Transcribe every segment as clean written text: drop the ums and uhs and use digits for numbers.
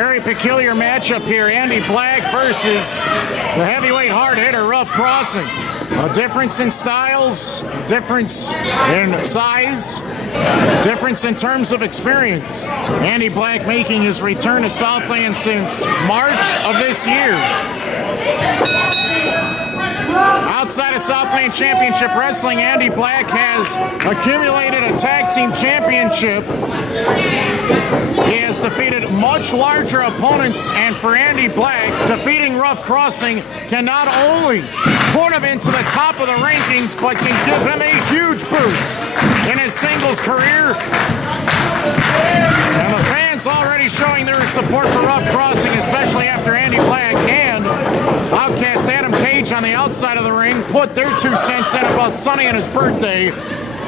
Very peculiar matchup here. Andy Black versus the heavyweight hard hitter, Ruff Crossing. A difference in styles, difference in size, difference in terms of experience. Andy Black making his return to Southland since March of this year. Outside of Southland Championship Wrestling, Andy Black has accumulated a tag team championship. He has defeated much larger opponents, and for Andy Black, defeating Ruff Crossing can not only put him into the top of the rankings, but can give him a huge boost in his singles career. And the fans already showing their support for Ruff Crossing, especially after Andy Black and Outcast Adam Cage on the outside of the ring put their 2 cents in about Sonny and his birthday.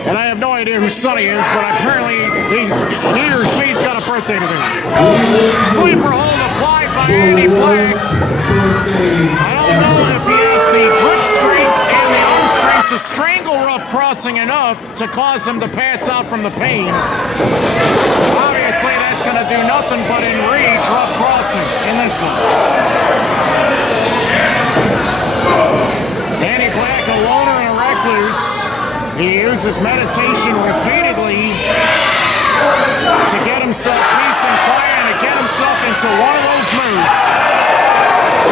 And I have no idea who Sonny is, but apparently he or she's got a birthday today. Sleeper hold applied by Andy Black. I don't know if he has the grip strength and the arm strength to strangle Ruff Crossing enough to cause him to pass out from the pain. Obviously, that's going to do nothing but enrage Ruff Crossing in this one. Andy Black, a loner and a recluse. He uses meditation repeatedly to get himself peace and quiet and to get himself into one of those moods.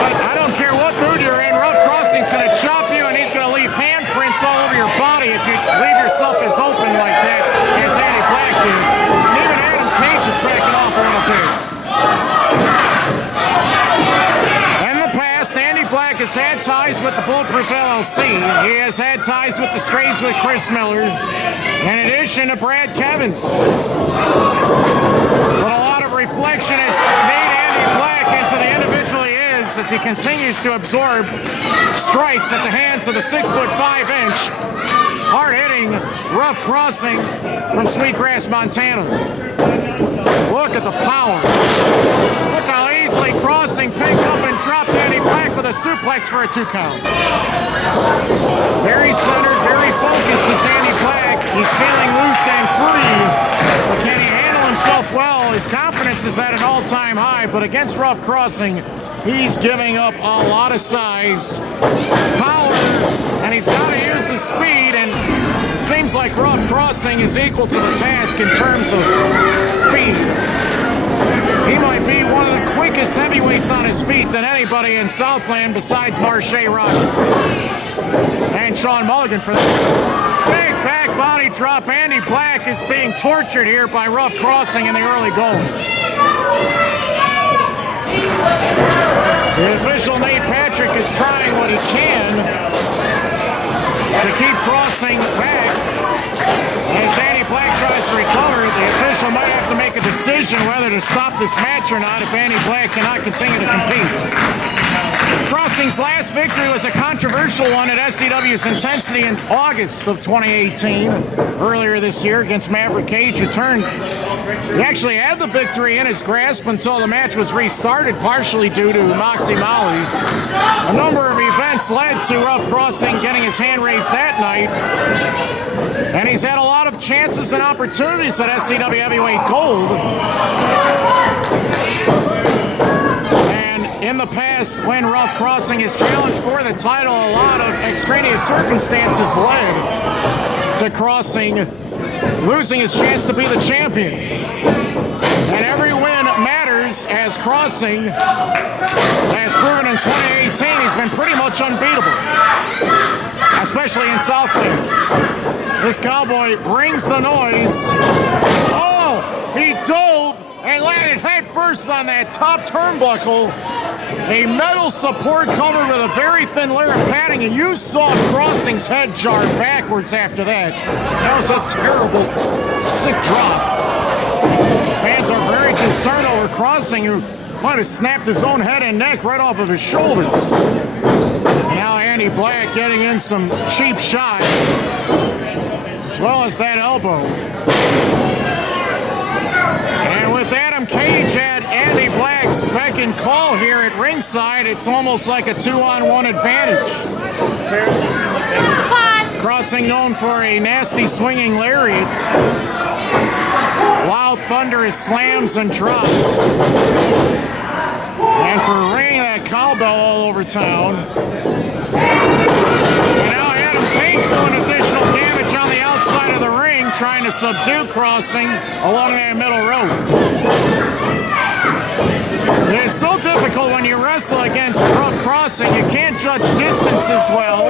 But I don't care what mood you're in, Ruff Crossing's going to chop you and he's going to leave handprints all over your body if you leave yourself as open like that as Andy Black did. And even Adam Cage is backing off a little bit. Andy Black has had ties with the Bulletproof LLC. He has had ties with the Strays with Chris Miller, in addition to Brad Kevins. But a lot of reflection has made Andy Black into the individual he is as he continues to absorb strikes at the hands of the 6'5" hard-hitting Ruff Crossing from Sweetgrass, Montana. Look at the power. Look how easily Crossing picked up and dropped Andy Black with a suplex for a 2 count. Very centered, very focused is Andy Black. He's feeling loose and free. But can he handle himself well? His confidence is at an all-time high, but against Ruff Crossing, he's giving up a lot of size, power, and he's got to use his speed, and it seems like Ruff Crossing is equal to the task in terms of speed. He might be one of the quickest heavyweights on his feet than anybody in Southland besides Marche Rock and Sean Mulligan for that. Big back body drop. Andy Black is being tortured here by Ruff Crossing in the early going. The official Nate Patrick is trying what he can to keep Crossing back. As Andy Black tries to recover, the official might have to make a decision whether to stop this match or not if Andy Black cannot continue to compete. Crossing's last victory was a controversial one at SCW's Intensity in August of 2018, earlier this year against Maverick Cage, who turned. He actually had the victory in his grasp until the match was restarted, partially due to Moxie Molly. A number of events led to Ruff Crossing getting his hand raised that night, and he's had a lot of chances and opportunities at SCW Heavyweight Gold. In the past, when Ruff Crossing has challenged for the title, a lot of extraneous circumstances led to Crossing losing his chance to be the champion. And every win matters, as Crossing has proven in 2018 he's been pretty much unbeatable, especially in Southland. This cowboy brings the noise. Oh, he dove and landed head first on that top turnbuckle. A metal support cover with a very thin layer of padding, and you saw Crossing's head jar backwards after that. That was a terrible, sick drop. Fans are very concerned over Crossing, who might have snapped his own head and neck right off of his shoulders. Now Andy Black getting in some cheap shots, as well as that elbow. And with Adam Cage at Andy Black's beck and call here at ringside, it's almost like a 2-on-1 advantage. Crossing known for a nasty swinging lariat. loud thunderous slams and drops. And for ringing that cowbell all over town. And now Adam Cage doing additional damage on the outside of the ring, trying to subdue Crossing along that middle rope. It is so difficult when you wrestle against Ruff Crossing. You can't judge distance as well.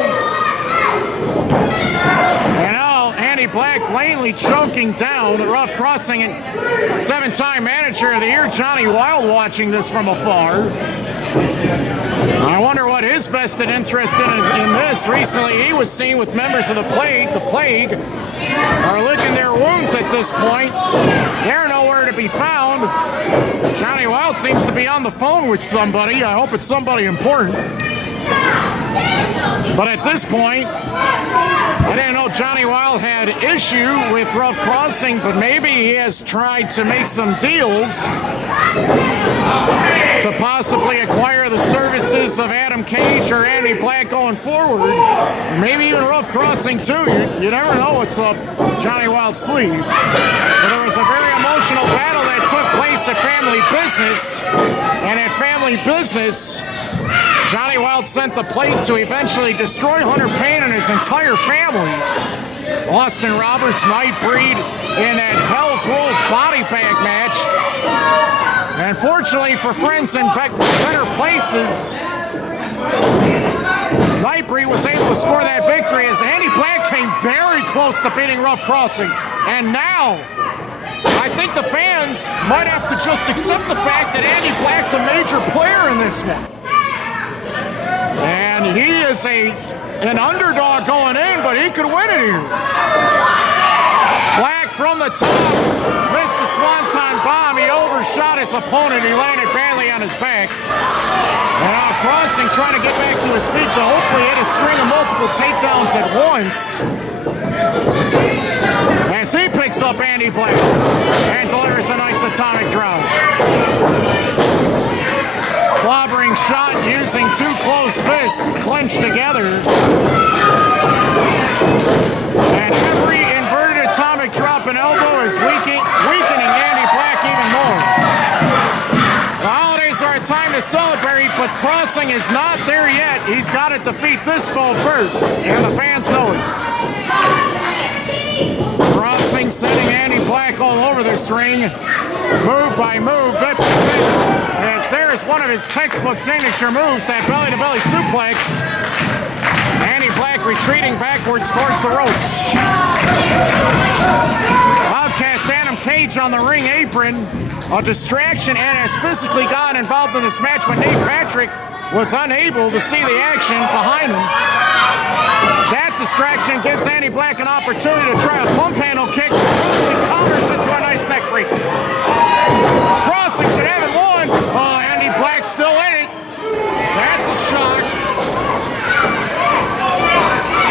And now Andy Black blatantly choking down Ruff Crossing, and 7-time manager of the year Johnny Wild watching this from afar. I wonder what his vested interest in this. Recently he was seen with members of the Plague. The Plague are licking their wounds at this point. They're nowhere to be found. Johnny Wild seems to be on the phone with somebody. I hope it's somebody important. But at this point, I didn't know Johnny Wild had issue with Ruff Crossing, but maybe he has tried to make some deals to possibly acquire the services of Adam Cage or Andy Black going forward. Maybe even Ruff Crossing too. You never know what's up Johnny Wild's sleeve. But there was a very emotional battle that took place at Family Business, and at Family Business, Johnny Wild sent the plate to eventually destroy Hunter Payne and his entire family. Austin Roberts, Nightbreed in that Hell's Rules body bag match. And fortunately for friends in better places, Nightbreed was able to score that victory as Andy Black came very close to beating Ruff Crossing. And now, I think the fans might have to just accept the fact that Andy Black's a major player in this one. And he is an underdog going in, but he could win it here. Black from the top, missed the Swanton bomb. He overshot his opponent. He landed badly on his back. And now Crossing trying to get back to his feet to hopefully hit a string of multiple takedowns at once. As he picks up Andy Black and delivers a nice atomic drop. Clobbering shot using two closed fists clenched together. And every inverted atomic drop and elbow is weakening Andy Black even more. The holidays are a time to celebrate, but Crossing is not there yet. He's got to defeat this foe first, and the fans know it. Crossing sending Andy Black all over this ring, move by move, bit by bit. As there's one of his textbook signature moves, that belly-to-belly suplex. Andy Black retreating backwards towards the ropes. Outcast Adam Cage on the ring apron. A distraction and has physically gotten involved in this match when Nate Patrick was unable to see the action behind him. That distraction gives Andy Black an opportunity to try a pump handle kick. He counters into a nice neck breaker. Crossing should have it won. Oh, Andy Black's still in it. That's a shock.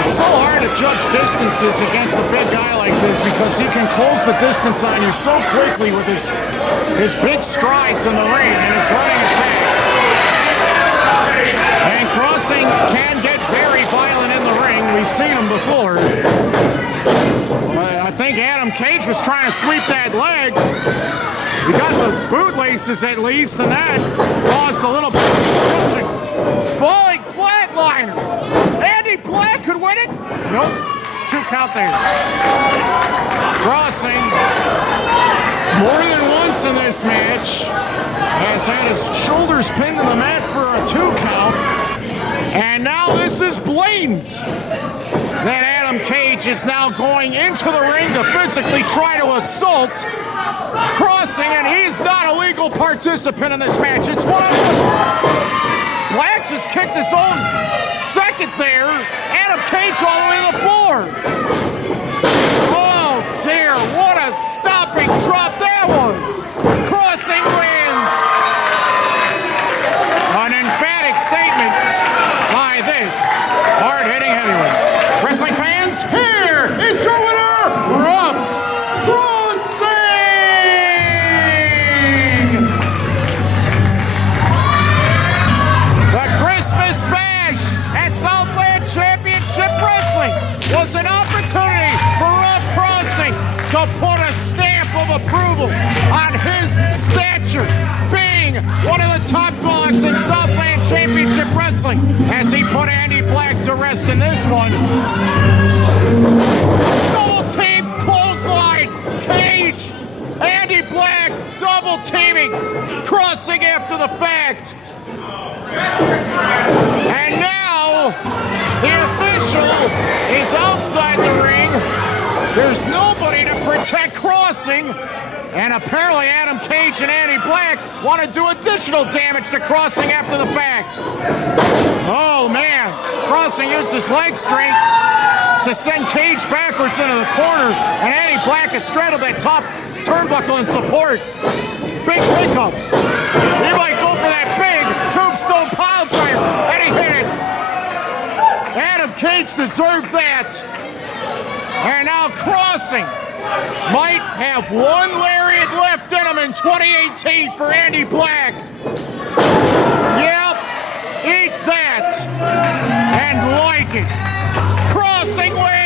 It's so hard to judge distances against a big guy like this because he can close the distance on you so quickly with his big strides in the ring and his running attacks. And Crossing can get very violent in the ring. We've seen him before. I think Adam Cage was trying to sweep that leg. He got the bootlaces at least, and that caused a little bit of disruption. Falling flatliner. Andy Black could win it. Nope. 2 count there. Crossing more than once in this match has had his shoulders pinned to the mat for a 2 count. And now this is blatant that Adam Cage is now going into the ring to physically try to assault Crossing, and he's not a legal participant in this match. It's one. Black just kicked his own second there. Adam Cage all the way to the floor. Oh dear, what a stopping drop that was. Crossing wins. An emphatic statement by this hard-hitting heavyweight. Wrestling fans, here is your winner, Ruff Crossing! The Christmas bash at Southland Championship Wrestling was an opportunity for Ruff one of the top dogs in Southland Championship Wrestling, as he put Andy Black to rest in this one. Double team clothesline, Cage, Andy Black double teaming, Crossing after the fact. And now the official is outside the ring. There's nobody to protect Crossing. And apparently Adam Cage and Andy Black want to do additional damage to Crossing after the fact. Oh man, Crossing used his leg strength to send Cage backwards into the corner, and Andy Black has straddled that top turnbuckle in support. Big pickup. He might go for that big tombstone pile driver, and he hit it. Adam Cage deserved that. And now Crossing might have one lariat left in him in 2018 for Andy Black. Yep, eat that and like it. Crossing wins.